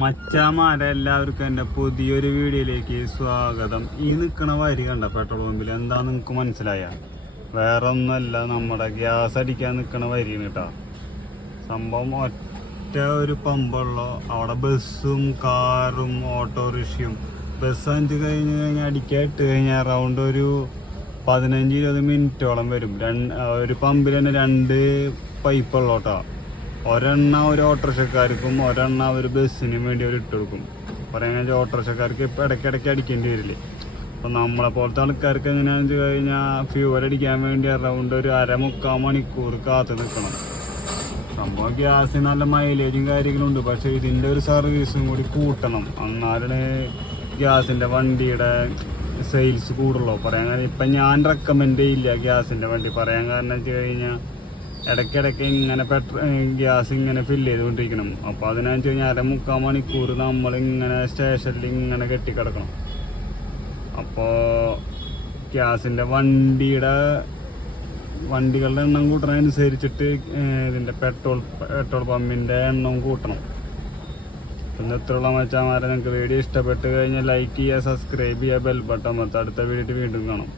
മച്ചാമാരെ എല്ലാവർക്കും എന്റെ പുതിയൊരു വീഡിയോയിലേക്ക് സ്വാഗതം. ഈ നിൽക്കണ വരി കണ്ട പെട്രോൾ പമ്പിൽ എന്താ നിങ്ങൾക്ക് മനസ്സിലായ? വേറെ ഒന്നുമല്ല നമ്മുടെ ഗ്യാസ് അടിക്കാൻ നിൽക്കണ വരിയാണ് കേട്ടോ. സംഭവം ഒറ്റ ഒരു പമ്പുള്ളൂ. അവിടെ ബസ്സും കാറും ഓട്ടോറിക്ഷയും. ബസ് അഞ്ച് കഴിഞ്ഞ് കഴിഞ്ഞാൽ അടിക്കാൻ ഇട്ട് കഴിഞ്ഞാൽ അറൗണ്ട് ഒരു പതിനഞ്ച് ഇരുപത് മിനിറ്റോളം വരും. രണ്ട് ഒരു പമ്പിൽ തന്നെ രണ്ട് പൈപ്പ് ഉള്ളൂ കേട്ടോ. ഒരെണ്ണ ഒരു ഓട്ടോറിക്ഷക്കാർക്കും ഒരെണ്ണ ഒരു ബസ്സിനും വേണ്ടി അവർ ഇട്ട് കൊടുക്കും. പറയാൻ ഓട്ടോറിക്ഷക്കാർക്ക് ഇപ്പം ഇടയ്ക്കിടയ്ക്ക് അടിക്കേണ്ടി വരില്ലേ? അപ്പം നമ്മളെ പോലത്തെ ആൾക്കാർക്ക് എങ്ങനെയാണെന്ന് വെച്ച് കഴിഞ്ഞാൽ ഫ്യൂവൽ അടിക്കാൻ വേണ്ടി അറൗണ്ട് ഒരു അരമുക്കാൽ മണിക്കൂർ കാത്തു നിൽക്കണം സംഭവം ഗ്യാസിന് നല്ല മൈലേജും കാര്യങ്ങളും ഉണ്ട്. പക്ഷേ ഇതിന്റെ ഒരു സർവീസും കൂടി കൂട്ടണം. എന്നാലാണ് ഗ്യാസിന്റെ വണ്ടിയുടെ സെയിൽസ് കൂടുള്ളൂ. പറയാൻ കാരണം ഇപ്പം ഞാൻ റെക്കമെൻഡ് ചെയ്യില്ല ഗ്യാസിന്റെ വണ്ടി. പറയാൻ കാരണം വെച്ച് കഴിഞ്ഞാൽ ഇടയ്ക്കിടയ്ക്ക് ഇങ്ങനെ പെട്രോൾ ഗ്യാസ് ഇങ്ങനെ ഫില്ല് ചെയ്തുകൊണ്ടിരിക്കണം. അപ്പോൾ അതിനെന്ന് വെച്ച് കഴിഞ്ഞാൽ അര മുക്കാൽ മണിക്കൂർ നമ്മൾ ഇങ്ങനെ സ്റ്റേഷനിൽ ഇങ്ങനെ കെട്ടിക്കിടക്കണം. അപ്പോൾ ഗ്യാസിന്റെ വണ്ടിയുടെ വണ്ടികളുടെ എണ്ണം കൂട്ടണതനുസരിച്ചിട്ട് ഇതിന്റെ പെട്രോൾ പെട്രോൾ പമ്പിന്റെ എണ്ണം കൂട്ടണം. ഇന്ന് എത്രയുള്ള മച്ചാമാരെ നിങ്ങൾക്ക് വീഡിയോ ഇഷ്ടപ്പെട്ട് കഴിഞ്ഞാൽ ലൈക്ക് ചെയ്യുക സബ്സ്ക്രൈബ് ചെയ്യുക ബെൽ ബട്ടൺ മൊത്തം അടുത്ത വീഡിയോ വീണ്ടും കാണാം.